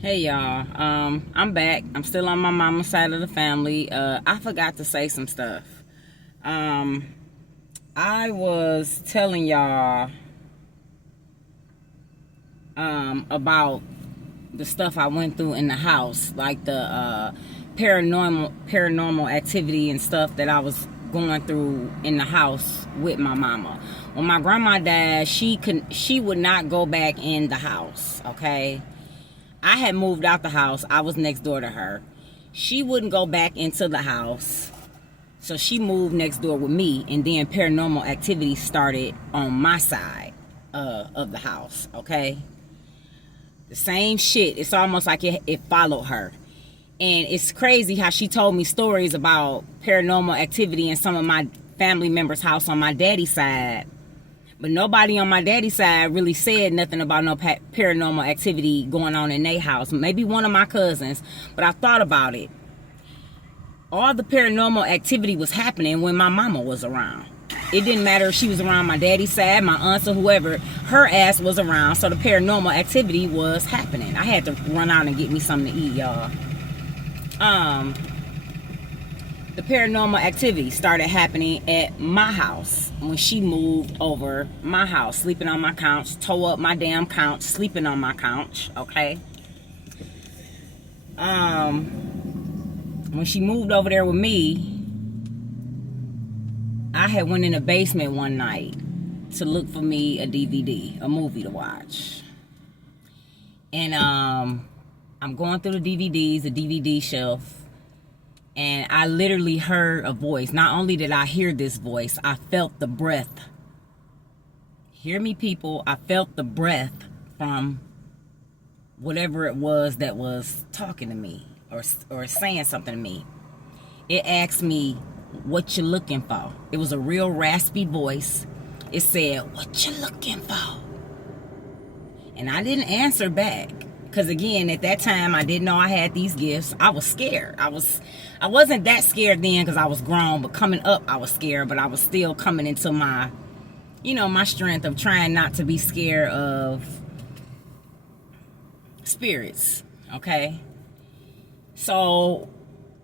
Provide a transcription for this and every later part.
Hey y'all, I'm back. I'm still on my mama's side of the family. I forgot to say some stuff. Um, I was telling y'all about the stuff I went through in the house, like the paranormal activity and stuff that I was going through in the house with my mama. When my grandma died, she would not go back in the house. Okay. I had moved out the house. I was next door to her. She wouldn't go back into the house. So she moved next door with me. And then paranormal activity started on my side of the house. Okay? The same shit. It's almost like it followed her. And it's crazy how she told me stories about paranormal activity in some of my family members' house on my daddy's side. But nobody on my daddy's side really said nothing about no paranormal activity going on in their house. Maybe one of my cousins, but I thought about it. All the paranormal activity was happening when my mama was around. It didn't matter if she was around my daddy's side, my aunts, or whoever. Her ass was around, so the paranormal activity was happening. I had to run out and get me something to eat, y'all. The paranormal activity started happening at my house when she moved over my house, sleeping on my couch, tore up my damn couch, sleeping on my couch, okay? When she moved over there with me, I had went in the basement one night to look for me a DVD, a movie to watch. And I'm going through the DVDs, the DVD shelf, and I literally heard a voice. Not only did I hear this voice, I felt the breath. Hear me, people. I felt the breath from whatever it was that was talking to me or saying something to me. It asked me, what you looking for? It was a real raspy voice. It said, what you looking for? And I didn't answer back. Because again, at that time, I didn't know I had these gifts. I was scared. I wasn't that scared then because I was grown, but coming up, I was scared. But I was still coming into my, my strength of trying not to be scared of spirits. Okay? So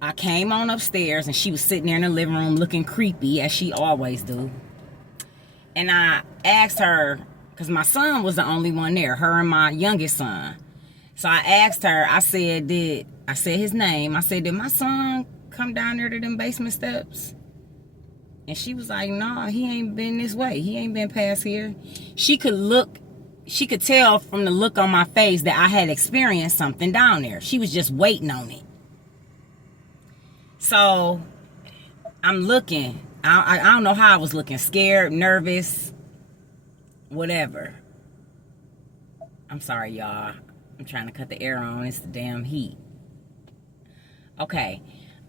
I came on upstairs and she was sitting there in the living room looking creepy, as she always do. And I asked her, because my son was the only one there, her and my youngest son. So I asked her, I said his name. I said, did my son come down there to them basement steps? And she was like, no, he ain't been this way. He ain't been past here. She could tell from the look on my face that I had experienced something down there. She was just waiting on it. So I'm looking. I don't know how I was looking. Scared, nervous, whatever. I'm sorry, y'all. I'm trying to cut the air on. It's the damn heat. Okay.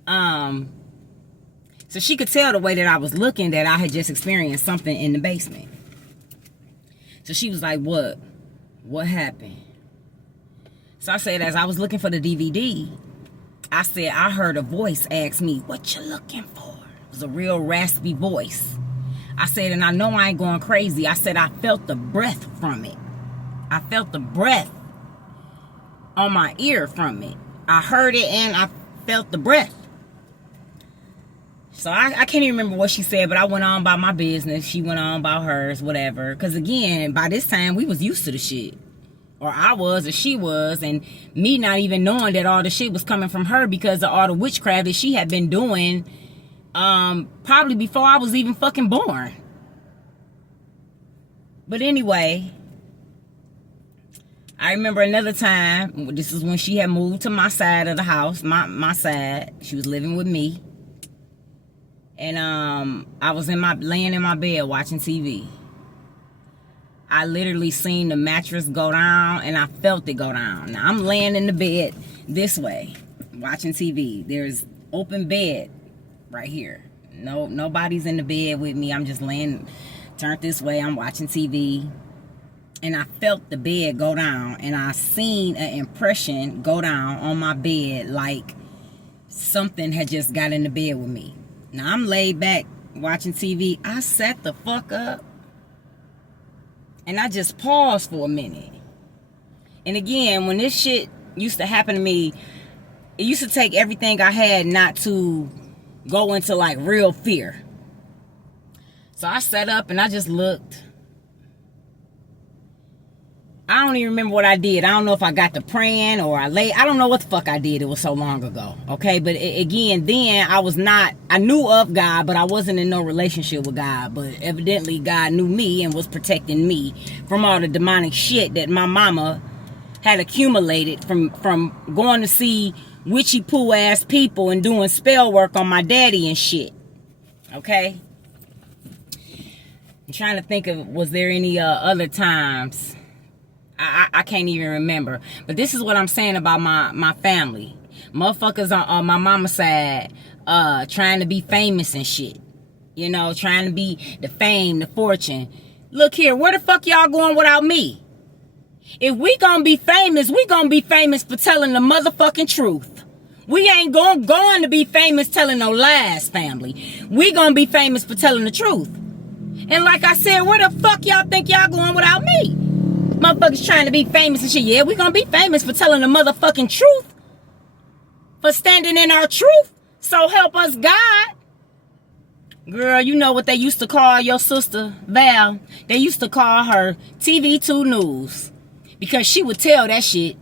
So she could tell the way that I was looking that I had just experienced something in the basement. So she was like, what? What happened? So I said, as I was looking for the DVD, I said, I heard a voice ask me, what you looking for? It was a real raspy voice. I said, and I know I ain't going crazy. I said, I felt the breath from it. I felt the breath on my ear from it. I heard it and I felt the breath. So I can't even remember what she said, but I went on about my business. She went on about hers, whatever. Because again, by this time, we was used to the shit. Or I was, or she was. And me not even knowing that all the shit was coming from her because of all the witchcraft that she had been doing probably before I was even fucking born. But anyway, I remember another time, this is when she had moved to my side of the house, my side. She was living with me. And I was laying in my bed watching TV. I literally seen the mattress go down and I felt it go down. Now I'm laying in the bed this way, watching TV. There's open bed right here. Nobody's in the bed with me. I'm just laying, turned this way. I'm watching TV. And I felt the bed go down. And I seen an impression go down on my bed like something had just got in the bed with me. Now I'm laid back watching TV. I sat the fuck up. And I just paused for a minute. And again, when this shit used to happen to me, it used to take everything I had not to go into like real fear. So I sat up and I just looked. I don't even remember what I did. I don't know if I got to praying or I don't know what the fuck I did. It was so long ago. Okay. But again, then I knew of God, but I wasn't in no relationship with God. But evidently God knew me and was protecting me from all the demonic shit that my mama had accumulated from going to see witchy poo ass people and doing spell work on my daddy and shit. Okay. I'm trying to think of, was there any other times? I can't even remember. But this is what I'm saying about my family. Motherfuckers on my mama's side trying to be famous and shit. You know, trying to be the fame, the fortune. Look here, where the fuck y'all going without me? If we gonna be famous, we gonna be famous for telling the motherfucking truth. We ain't going to be famous telling no lies, family. We gonna be famous for telling the truth. And like I said, where the fuck y'all think y'all going without me? Motherfuckers trying to be famous and shit. Yeah, we gonna be famous for telling the motherfucking truth. For standing in our truth. So help us God. Girl, you know what they used to call your sister, Val? They used to call her TV2 News. Because she would tell that shit.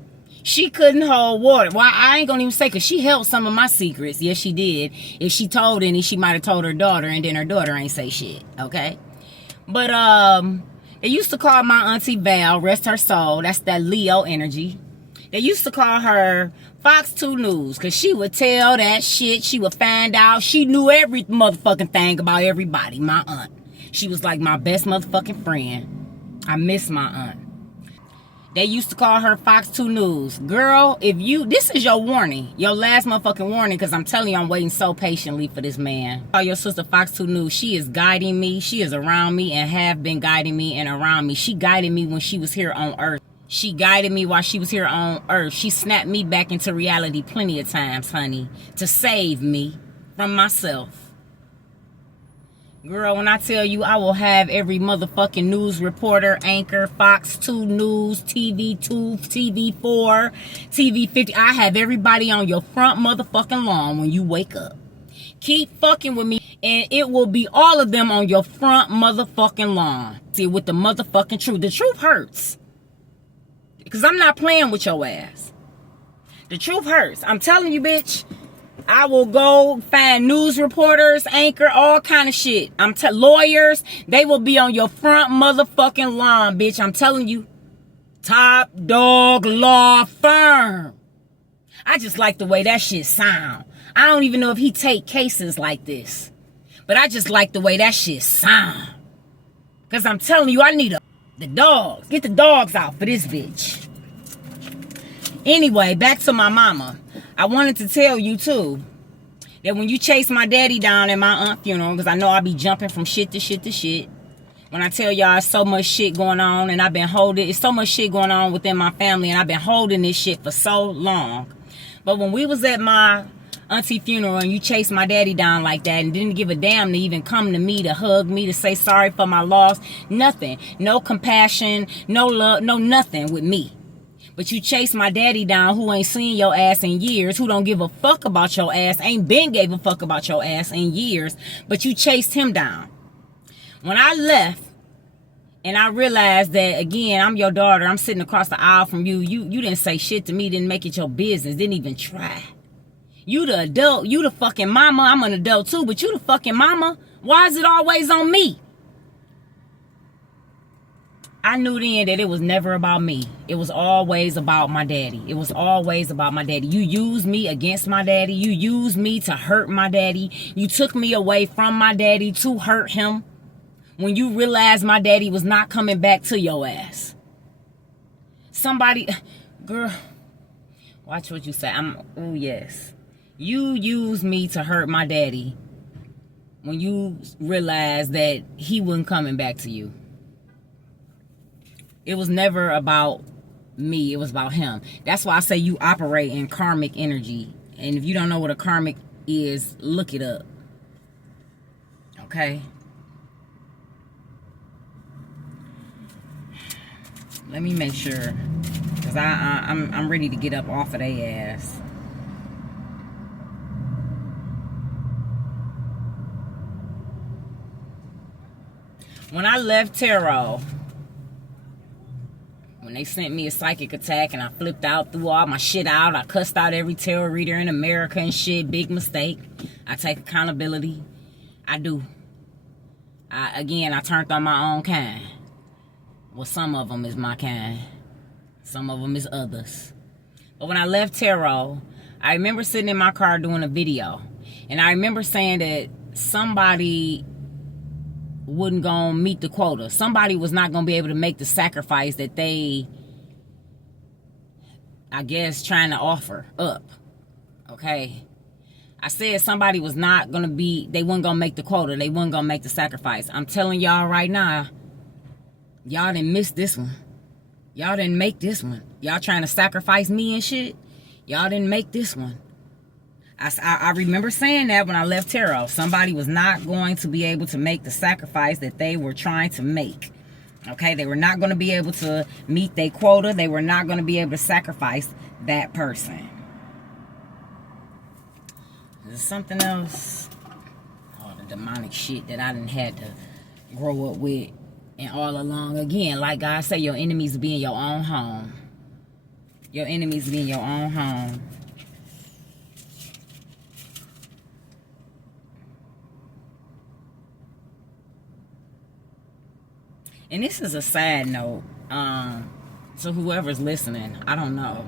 She couldn't hold water. Well, I ain't gonna even say, because she held some of my secrets. Yes, she did. If she told any, she might have told her daughter, and then her daughter ain't say shit. Okay? But, they used to call my auntie Val, rest her soul. That's that Leo energy. They used to call her Fox 2 News, because she would tell that shit. She would find out. She knew every motherfucking thing about everybody, my aunt. She was like my best motherfucking friend. I miss my aunt. They used to call her Fox 2 News. Girl, this is your warning. Your last motherfucking warning, because I'm telling you, I'm waiting so patiently for this man. Call your sister Fox 2 News. She is guiding me. She is around me and have been guiding me and around me. She guided me when she was here on earth. She guided me while she was here on earth. She snapped me back into reality plenty of times, honey, to save me from myself. Girl, when I tell you, I will have every motherfucking news reporter, anchor, Fox 2 News, TV2, TV4, TV50. I have everybody on your front motherfucking lawn when you wake up. Keep fucking with me, and it will be all of them on your front motherfucking lawn. See, with the motherfucking truth. The truth hurts. Because I'm not playing with your ass. The truth hurts. I'm telling you, bitch. I will go find news reporters, anchor, all kind of shit. Lawyers, they will be on your front motherfucking lawn, bitch. I'm telling you. Top dog law firm. I just like the way that shit sound. I don't even know if he take cases like this. But I just like the way that shit sound. Because I'm telling you, I need the dogs. Get the dogs out for this bitch. Anyway, back to my mama. I wanted to tell you, too, that when you chase my daddy down at my aunt's funeral, because I know I be jumping from shit to shit to shit. When I tell y'all it's so much shit going on, and I've been holding, it's so much shit going on within my family, and I've been holding this shit for so long. But when we was at my auntie funeral, and you chased my daddy down like that, and didn't give a damn to even come to me, to hug me, to say sorry for my loss, nothing. No compassion, no love, no nothing with me. But you chase my daddy down, who ain't seen your ass in years, who don't give a fuck about your ass, ain't been gave a fuck about your ass in years, but you chased him down. When I left, and I realized that, again, I'm your daughter, I'm sitting across the aisle from you, you didn't say shit to me, didn't make it your business, didn't even try. You the adult, you the fucking mama, I'm an adult too, but you the fucking mama, why is it always on me? I knew then that it was never about me. It was always about my daddy. It was always about my daddy. You used me against my daddy. You used me to hurt my daddy. You took me away from my daddy to hurt him. When you realized my daddy was not coming back to your ass. Somebody, girl, watch what you say. Oh yes. You used me to hurt my daddy when you realized that he wasn't coming back to you. It was never about me. It was about him. That's why I say you operate in karmic energy. And if you don't know what a karmic is, look it up. Okay? Let me make sure. because I'm ready to get up off of their ass. When I left tarot, when they sent me a psychic attack and I flipped out, threw all my shit out, I cussed out every tarot reader in America and shit, big mistake. I take accountability. I do. Again, I turned on my own kind. Well, some of them is my kind. Some of them is others. But when I left tarot, I remember sitting in my car doing a video. And I remember saying that somebody wouldn't gonna meet the quota. Somebody was not gonna be able to make the sacrifice that they, I guess, trying to offer up. Okay? I said somebody was not gonna be, they wasn't gonna make the quota. They wasn't gonna make the sacrifice. I'm telling y'all right now, y'all didn't miss this one. Y'all didn't make this one. Y'all trying to sacrifice me and shit. Y'all didn't make this one. I remember saying that when I left tarot. Somebody was not going to be able to make the sacrifice that they were trying to make. Okay, they were not going to be able to meet their quota. They were not going to be able to sacrifice that person. There's something else. Oh, the demonic shit that I didn't have to grow up with. And all along, again, like God said, your enemies be in your own home. Your enemies be in your own home. And this is a side note to whoever's listening. I don't know.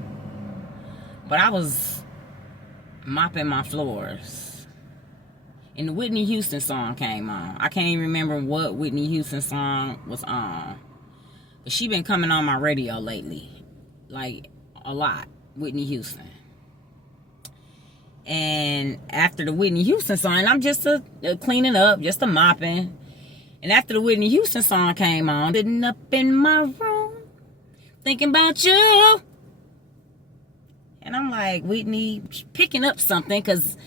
But I was mopping my floors. And the Whitney Houston song came on. I can't even remember what Whitney Houston song was on. But she been coming on my radio lately. Like, a lot. Whitney Houston. And after the Whitney Houston song, and I'm just cleaning up, just a mopping. And after the Whitney Houston song came on, sitting up in my room, thinking about you. And I'm like, Whitney, picking up something, because,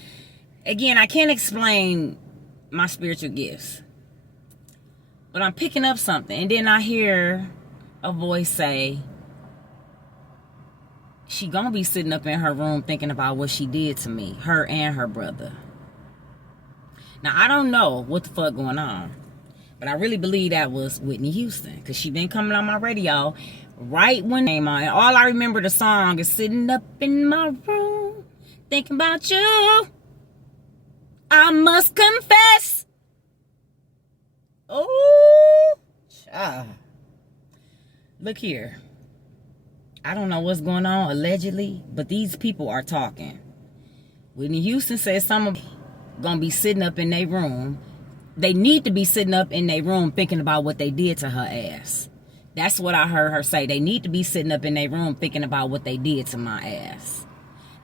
again, I can't explain my spiritual gifts. But I'm picking up something. And then I hear a voice say, she gonna be sitting up in her room thinking about what she did to me, her and her brother. Now, I don't know what the fuck going on. But I really believe that was Whitney Houston, because she been coming on my radio right when it came on. And all I remember the song is sitting up in my room, thinking about you. I must confess. Oh, child. Look here. I don't know what's going on, allegedly, but these people are talking. Whitney Houston says someone gonna be sitting up in their room. They need to be sitting up in their room thinking about what they did to her ass. That's what I heard her say. They need to be sitting up in their room thinking about what they did to my ass.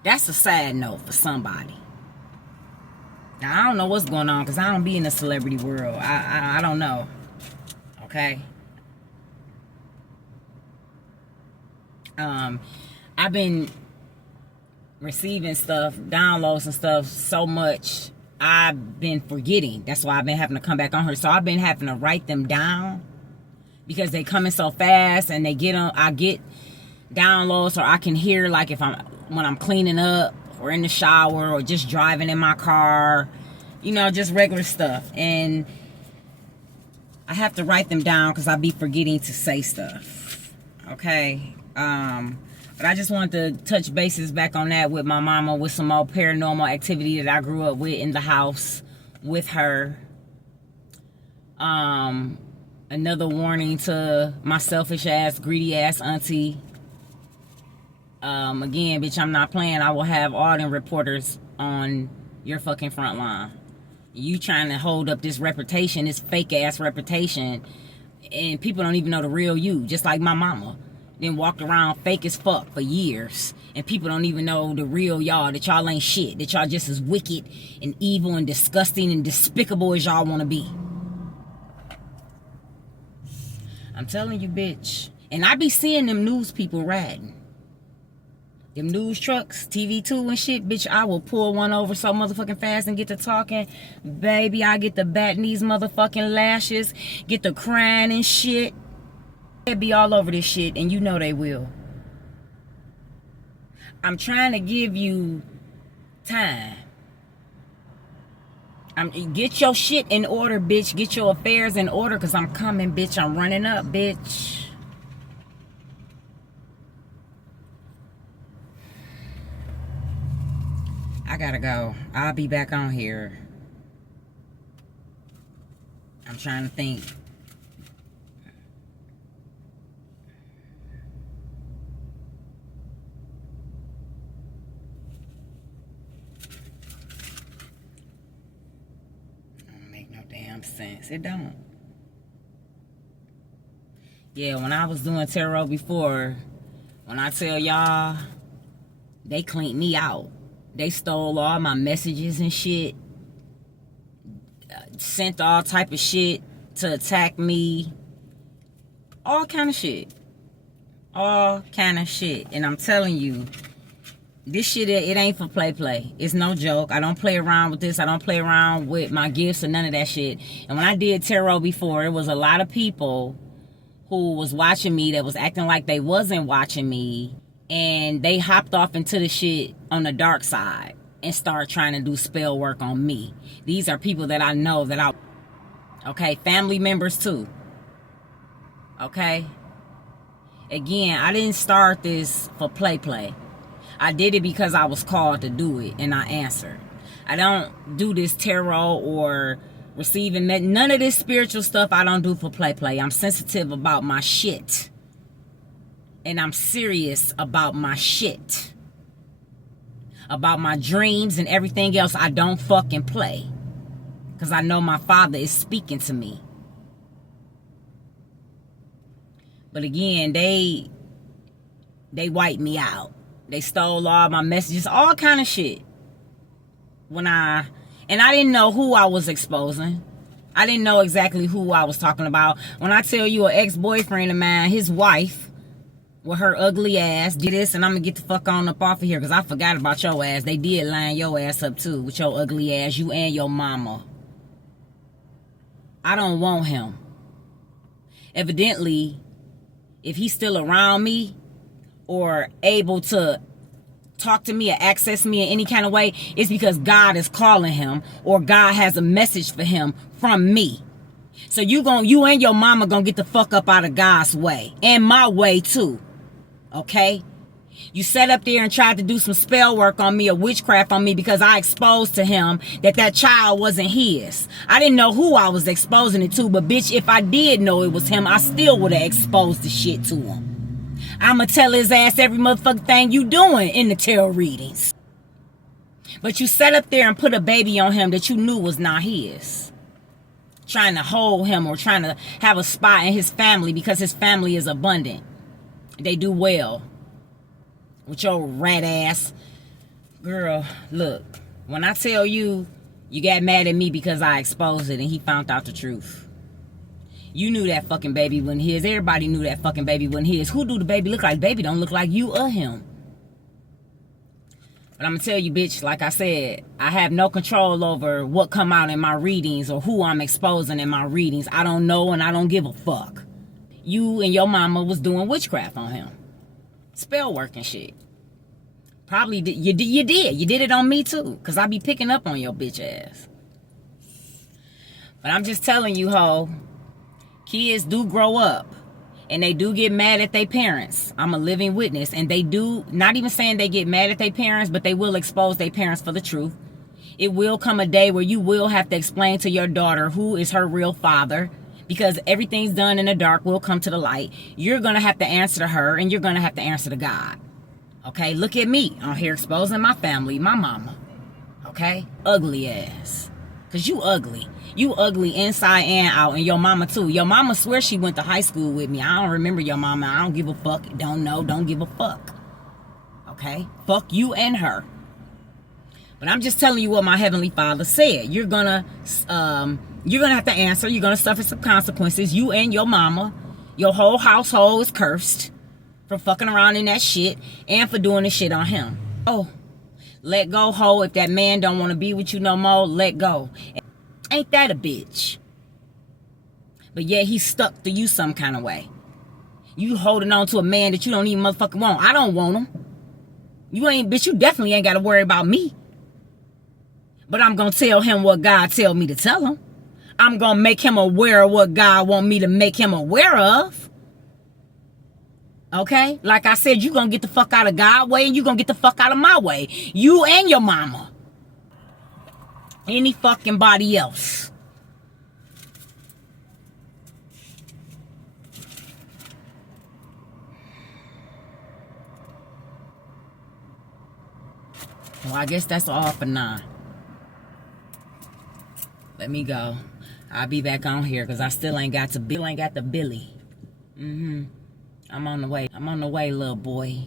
That's a sad note for somebody. Now, I don't know what's going on because I don't be in the celebrity world. I don't know. Okay? I've been receiving stuff, downloads and stuff so much. I've been forgetting. That's why I've been having to come back on her. So I've been having to write them down because they coming so fast, and they get on. I get downloads, or I can hear, like, when I'm cleaning up or in the shower or just driving in my car, you know, just regular stuff. And I have to write them down because I be forgetting to say stuff. Okay. But I just wanted to touch bases back on that with my mama, with some more paranormal activity that I grew up with in the house with her. Another warning to my selfish ass, greedy ass auntie. Again, bitch, I'm not playing. I will have all them reporters on your fucking front line. You trying to hold up this reputation, this fake ass reputation, and people don't even know the real you, just like my mama. Then walked around fake as fuck for years, and people don't even know the real y'all, that y'all ain't shit, that y'all just as wicked and evil and disgusting and despicable as y'all want to be. I'm telling you, bitch. And I be seeing them news people riding. Them news trucks, TV2 and shit, bitch, I will pull one over so motherfucking fast and get to talking. Baby, I get to batting these motherfucking lashes, get to crying and shit. They be all over this shit, and you know they will. I'm trying to give you time. Get your shit in order, bitch. Get your affairs in order, because I'm coming, bitch. I'm running up, bitch. I gotta go. I'll be back on here. I'm trying to think. Don't make no damn sense. It don't. Yeah, when I was doing tarot before, when I tell y'all, they cleaned me out. They stole all my messages and shit. Sent all type of shit to attack me. All kind of shit. All kind of shit. And I'm telling you, this shit, it ain't for play. It's no joke. I don't play around with this. I don't play around with my gifts or none of that shit. And when I did tarot before, it was a lot of people who was watching me that was acting like they wasn't watching me. And they hopped off into the shit on the dark side and started trying to do spell work on me. These are people that I know that okay, family members too. Okay? Again, I didn't start this for play. I did it because I was called to do it, and I answered. I don't do this tarot or receiving none of this spiritual stuff. I don't do for play. I'm sensitive about my shit. And I'm serious about my shit. About my dreams and everything else. I don't fucking play. Because I know my Father is speaking to me. But again, they wiped me out. They stole all my messages, all kind of shit. And I didn't know who I was exposing. I didn't know exactly who I was talking about. When I tell you an ex-boyfriend of mine, his wife, with her ugly ass, did this, and I'm gonna get the fuck on up off of here, because I forgot about your ass. They did line your ass up too, with your ugly ass, you and your mama. I don't want him. Evidently, if he's still around me or able to talk to me or access me in any kind of way, it's because God is calling him, or God has a message for him from me. So you and your mama gonna get the fuck up out of God's way, and my way too. Okay? You sat up there and tried to do some spell work on me or witchcraft on me because I exposed to him that child wasn't his. I didn't know who I was exposing it to, but bitch, if I did know it was him, I still would have exposed the shit to him. I'ma tell his ass every motherfucking thing you doing in the tarot readings. But you sat up there and put a baby on him that you knew was not his. Trying to hold him or trying to have a spot in his family because his family is abundant. They do well. With your rat ass. Girl, look. When I tell you, you got mad at me because I exposed it and he found out the truth. You knew that fucking baby wasn't his. Everybody knew that fucking baby wasn't his. Who do the baby look like? Baby don't look like you or him. But I'm going to tell you, bitch, like I said, I have no control over what come out in my readings or who I'm exposing in my readings. I don't know and I don't give a fuck. You and your mama was doing witchcraft on him. Spell work and shit. Probably you did. You did it on me too. Because I be picking up on your bitch ass. But I'm just telling you, ho. Kids do grow up. And they do get mad at their parents. I'm a living witness. And they do, not even saying they get mad at their parents, but they will expose their parents for the truth. It will come a day where you will have to explain to your daughter who is her real father. Because everything's done in the dark will come to the light. You're going to have to answer to her, and you're going to have to answer to God. Okay? Look at me. I'm here exposing my family, my mama. Okay? Ugly ass. Because you ugly. You ugly inside and out. And your mama, too. Your mama swears she went to high school with me. I don't remember your mama. I don't give a fuck. Don't know. Don't give a fuck. Okay? Fuck you and her. But I'm just telling you what my Heavenly Father said. You're going to have to answer. You're going to suffer some consequences. You and your mama, your whole household is cursed for fucking around in that shit and for doing this shit on him. Oh, let go, ho. If that man don't want to be with you no more, let go. Ain't that a bitch? But yet he's stuck to you some kind of way. You holding on to a man that you don't even motherfucking want. I don't want him. Bitch, you definitely ain't got to worry about me. But I'm going to tell him what God tell me to tell him. I'm going to make him aware of what God want me to make him aware of. Okay? Like I said, you going to get the fuck out of God's way and you going to get the fuck out of my way. You and your mama. Any fucking body else. Well, I guess that's all for now. Let me go. I'll be back on here because I still ain't got the Billy. I'm on the way. I'm on the way, little boy.